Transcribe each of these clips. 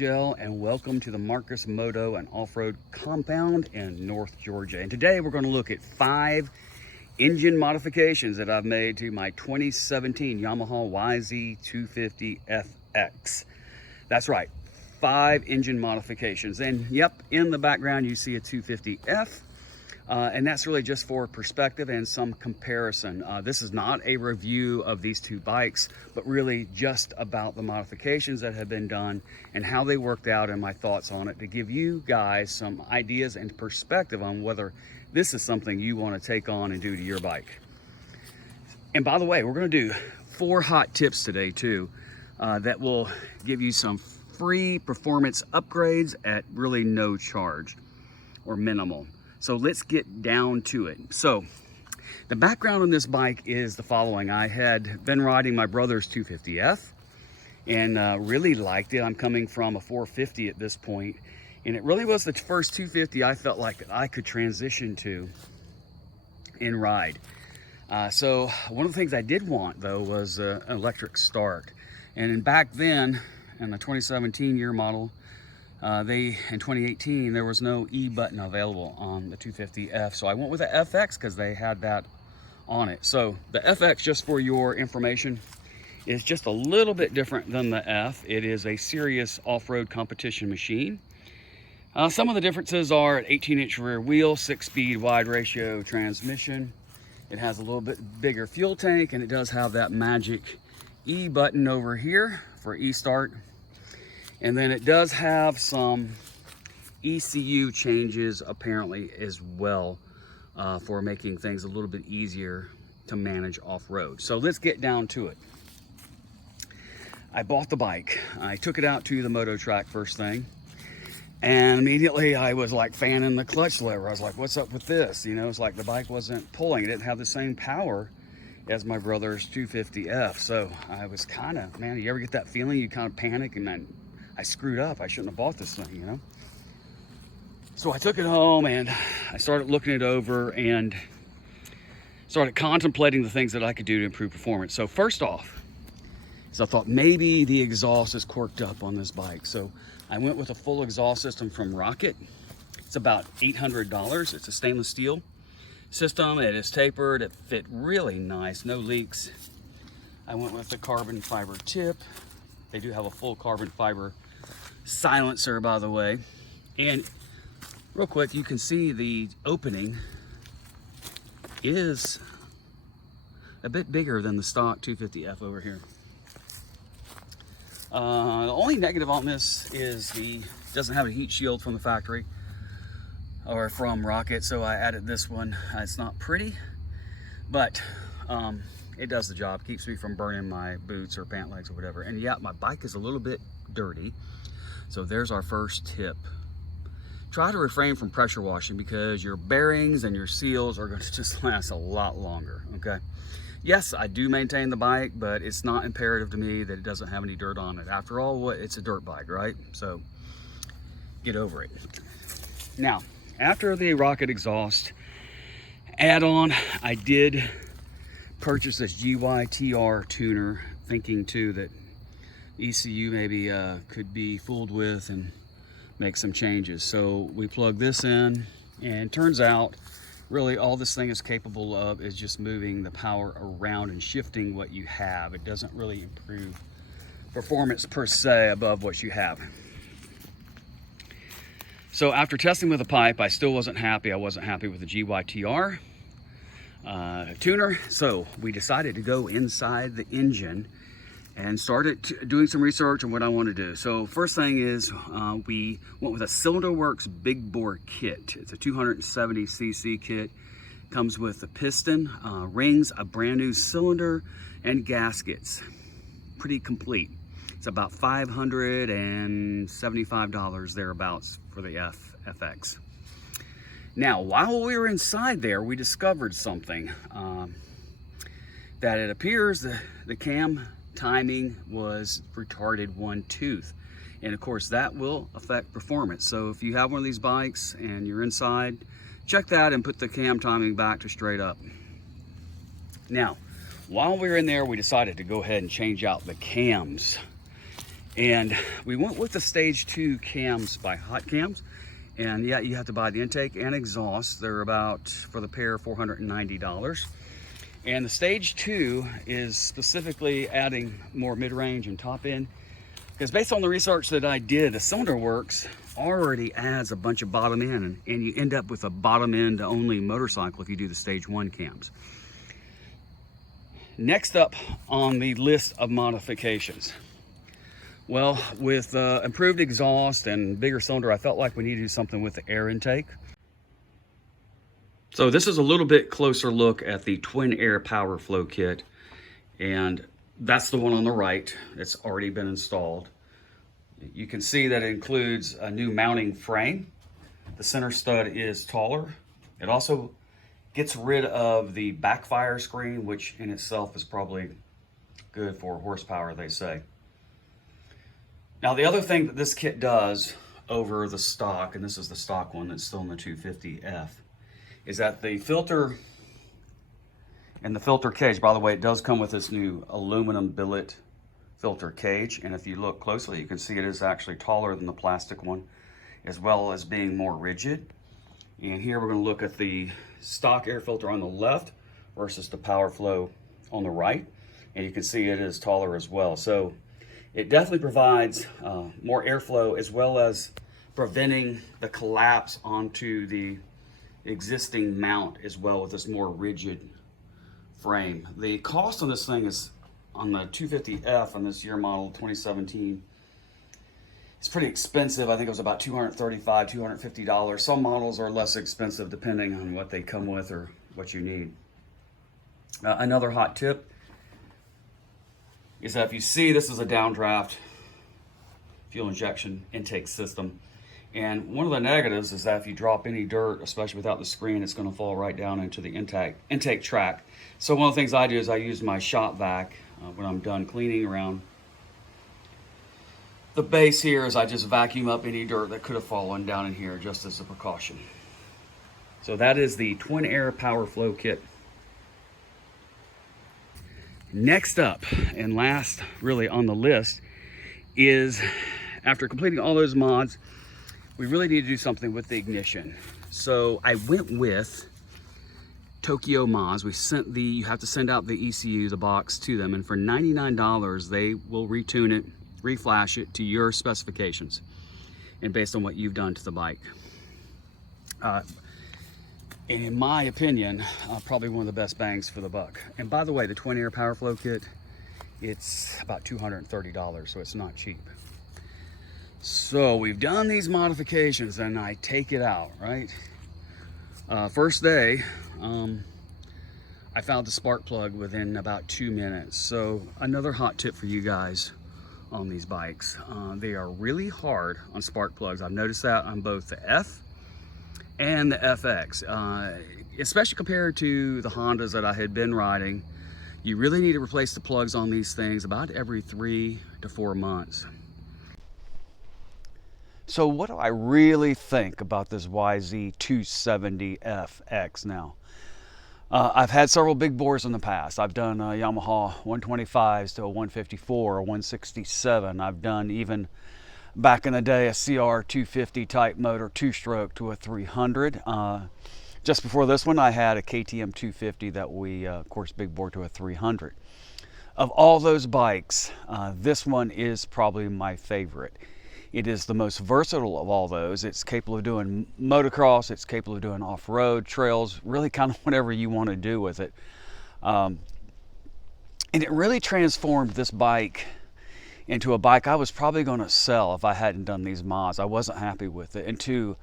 And welcome to the Marcus Moto and Off-Road Compound in North Georgia. And today we're going to look at 5 engine modifications that I've made to my 2017 Yamaha YZ250FX. That's right, 5 engine modifications. And yep, in the background you see a 250F. And that's really just for perspective and some comparison. This is not a review of these two bikes, but really just about the modifications that have been done and how they worked out and my thoughts on it to give you guys some ideas and perspective on whether this is something you want to take on and do to your bike. And by the way, we're going to do 4 hot tips today too that will give you some free performance upgrades at really no charge or minimal. So let's get down to it. So the background on this bike is the following. I had been riding my brother's 250F and really liked it. I'm coming from a 450 at this point, and it really was the first 250 I felt like I could transition to and ride. So one of the things I did want though was an electric start. And back then, in the 2017 year model, in 2018, there was no E button available on the 250F. So I went with the FX because they had that on it. So the FX, just for your information, is just a little bit different than the F. It is a serious off-road competition machine. Some of the differences are an 18-inch rear wheel, 6-speed wide ratio transmission. It has a little bit bigger fuel tank, and it does have that magic E button over here for E-start. And then it does have some ECU changes apparently as well for making things a little bit easier to manage off-road. So let's get down to it. I bought the bike. I took it out to the moto track first thing. And immediately I was like fanning the clutch lever. I was like, what's up with this? You know, it's like the bike wasn't pulling. It didn't have the same power as my brother's 250F. So I was kind of, man, you ever get that feeling? You kind of panic and then I screwed up. I shouldn't have bought this thing, you know? So I took it home and I started looking it over and started contemplating the things that I could do to improve performance. So first off, I thought maybe the exhaust is corked up on this bike. So I went with a full exhaust system from Rocket. It's about $800. It's a stainless steel system. It is tapered. It fit really nice, no leaks. I went with the carbon fiber tip. They do have a full carbon fiber silencer, by the way. And real quick, you can see the opening is a bit bigger than the stock 250F over here. The only negative on this is doesn't have a heat shield from the factory or from Rocket, so I added this one. It's not pretty, but it does the job. Keeps me from burning my boots or pant legs or whatever. And yeah, my bike is a little bit dirty. So there's our first tip. Try to refrain from pressure washing because your bearings and your seals are going to just last a lot longer, okay? Yes, I do maintain the bike, but it's not imperative to me that it doesn't have any dirt on it. After all, it's a dirt bike, right? So get over it. Now, after the Rocket exhaust add-on, I did purchase this GYTR tuner, thinking too that ECU maybe could be fooled with and make some changes. So we plug this in, and turns out really all this thing is capable of is just moving the power around and shifting what you have. It doesn't really improve performance per se above what you have. So after testing with the pipe, I still wasn't happy. I wasn't happy with the GYTR tuner. So we decided to go inside the engine and started doing some research on what I want to do. So first thing is we went with a Cylinderworks Big Bore Kit. It's a 270cc kit. Comes with a piston, rings, a brand new cylinder, and gaskets. Pretty complete. It's about $575 thereabouts for the FX. Now, while we were inside there, we discovered something. That it appears the cam timing was retarded one tooth. And of course, that will affect performance. So if you have one of these bikes and you're inside, check that and put the cam timing back to straight up. Now, while we were in there, we decided to go ahead and change out the cams. And we went with the Stage 2 cams by Hot Cams. And yeah, you have to buy the intake and exhaust. They're about, for the pair, $490. And the Stage 2 is specifically adding more mid-range and top end, because based on the research that I did, the Cylinderworks already adds a bunch of bottom end, and you end up with a bottom end only motorcycle if you do the Stage 1 cams. Next up on the list of modifications. Well, with improved exhaust and bigger cylinder, I felt like we needed to do something with the air intake. So this is a little bit closer look at the Twin Air Power Flow Kit, and that's the one on the right. It's already been installed. You can see that it includes a new mounting frame. The center stud is taller. It also gets rid of the backfire screen, which in itself is probably good for horsepower, they say. Now, the other thing that this kit does over the stock, and this is the stock one that's still in the 250F, is that the filter and the filter cage, by the way, it does come with this new aluminum billet filter cage. And if you look closely, you can see it is actually taller than the plastic one, as well as being more rigid. And here we're going to look at the stock air filter on the left versus the Power Flow on the right. And you can see it is taller as well. So it definitely provides more airflow, as well as preventing the collapse onto the existing mount as well with this more rigid frame. The cost on this thing is, on the 250F on this year model 2017, it's pretty expensive. I think it was about $235, $250. Some models are less expensive depending on what they come with or what you need. Another hot tip is that if you see, this is a downdraft fuel injection intake system. And one of the negatives is that if you drop any dirt, especially without the screen, it's going to fall right down into the intake track. So one of the things I do is I use my shop vac when I'm done cleaning around the base here, is I just vacuum up any dirt that could have fallen down in here just as a precaution. So that is the Twin Air Power Flow Kit. Next up, and last really on the list, is after completing all those mods, we really need to do something with the ignition. So I went with Tokyo Mods. You have to send out the ECU, the box, to them, and for $99, they will retune it, reflash it to your specifications and based on what you've done to the bike. And in my opinion, probably one of the best bangs for the buck. And by the way, the Twin Air Power Flow Kit, it's about $230, so it's not cheap. So we've done these modifications and I take it out, right? First day, I found the spark plug within about 2 minutes. So another hot tip for you guys on these bikes. They are really hard on spark plugs. I've noticed that on both the F and the FX, especially compared to the Hondas that I had been riding. You really need to replace the plugs on these things about every 3 to 4 months. So what do I really think about this YZ250FX now? I've had several big bores in the past. I've done Yamaha 125s to a 154 or 167. I've done, even back in the day, a CR 250 type motor, 2-stroke to a 300. Just before this one, I had a KTM 250 that we, of course, big bore to a 300. Of all those bikes, this one is probably my favorite. It is the most versatile of all those. It's capable of doing motocross, it's capable of doing off-road, trails, really kind of whatever you want to do with it. And it really transformed this bike into a bike I was probably going to sell if I hadn't done these mods. I wasn't happy with it. Into,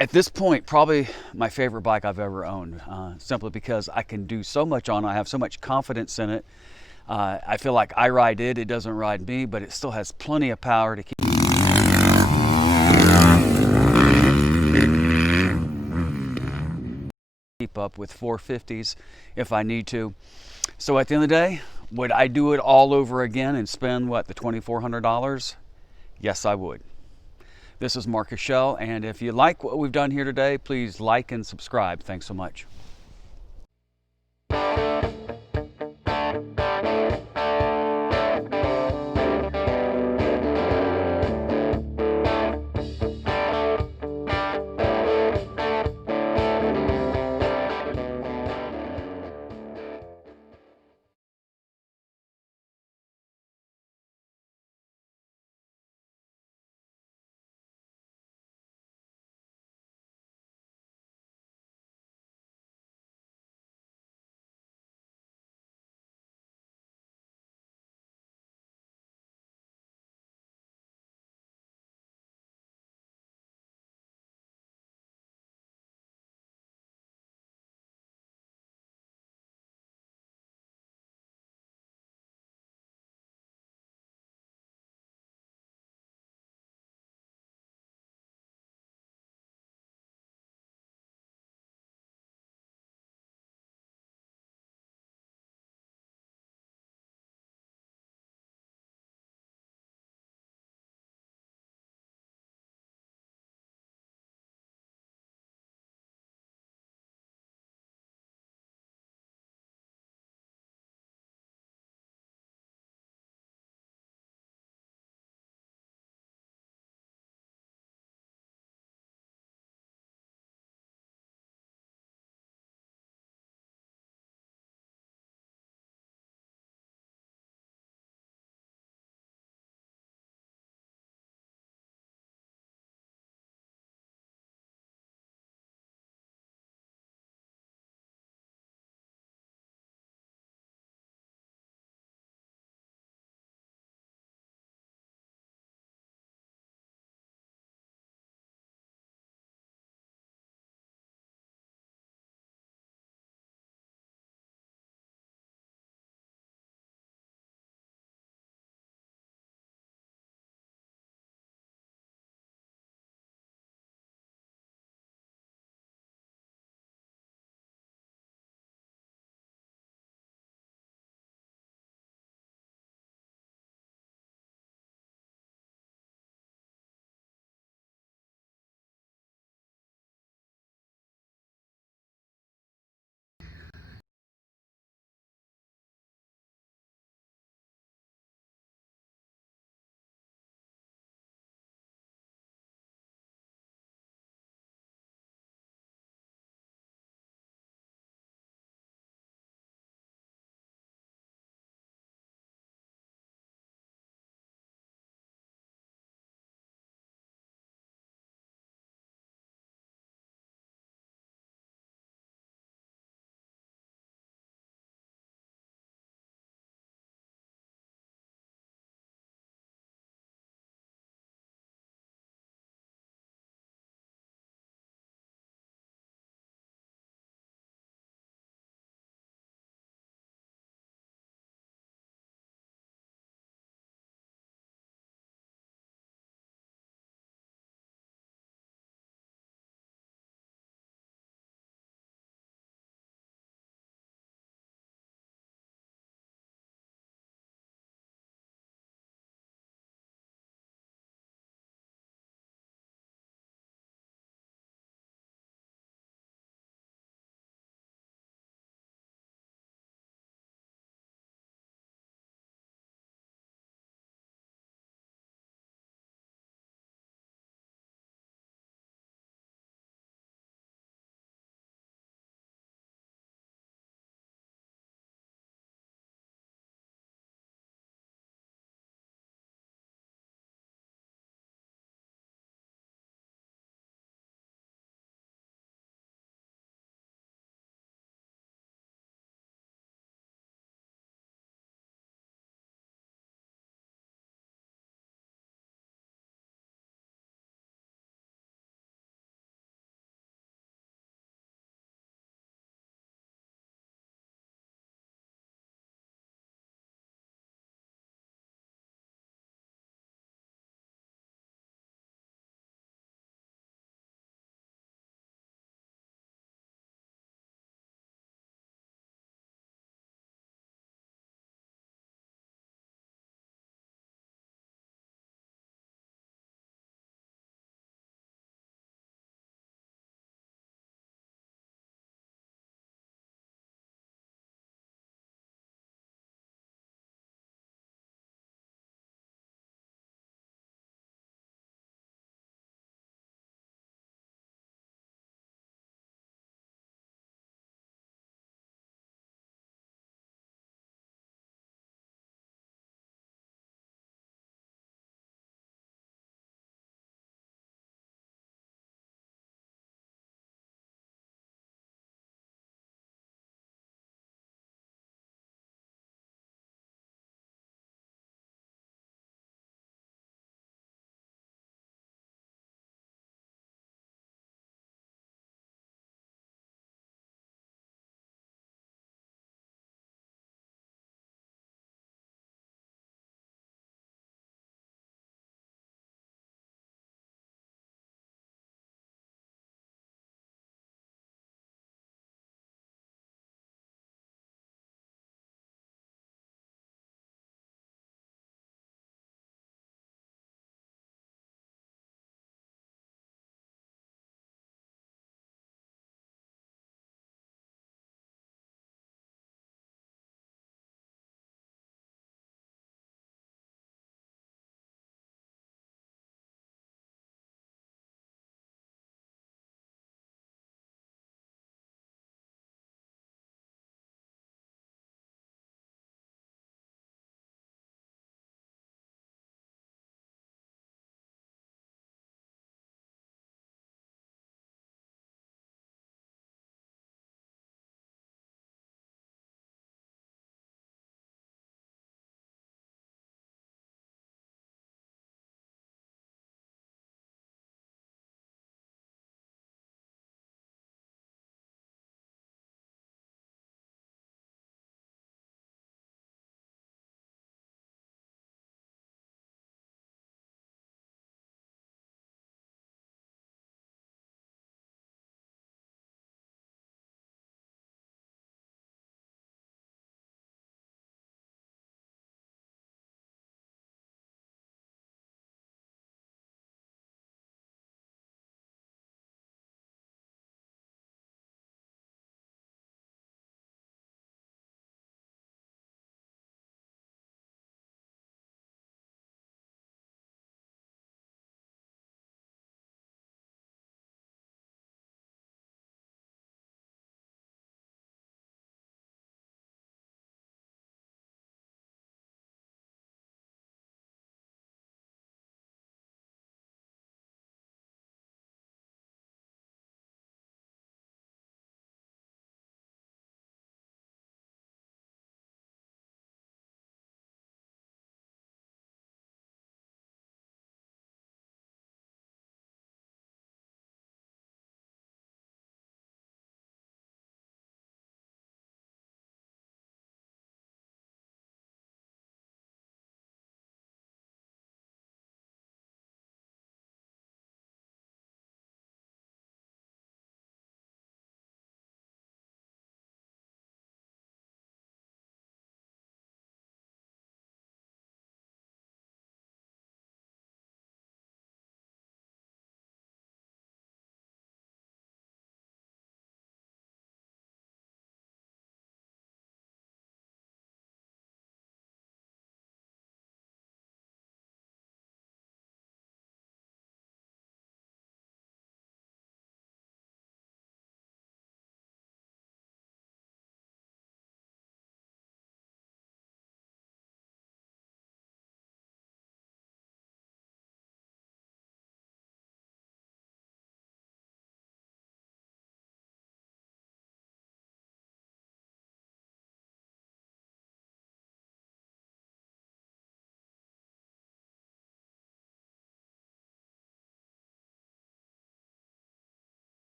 at this point, probably my favorite bike I've ever owned, simply because I can do so much on it. I have so much confidence in it. I feel like I ride it, it doesn't ride me, but it still has plenty of power to keep up with 450s if I need to. So at the end of the day, would I do it all over again and spend, what, the $2,400? Yes, I would. This is Marcus Shell, and if you like what we've done here today, please like and subscribe. Thanks so much.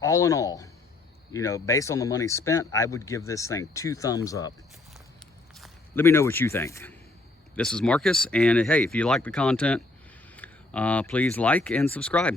All in all, you know, based on the money spent, I would give this thing 2 thumbs up. Let me know what you think. This is Marcus, and hey, if you like the content, please like and subscribe.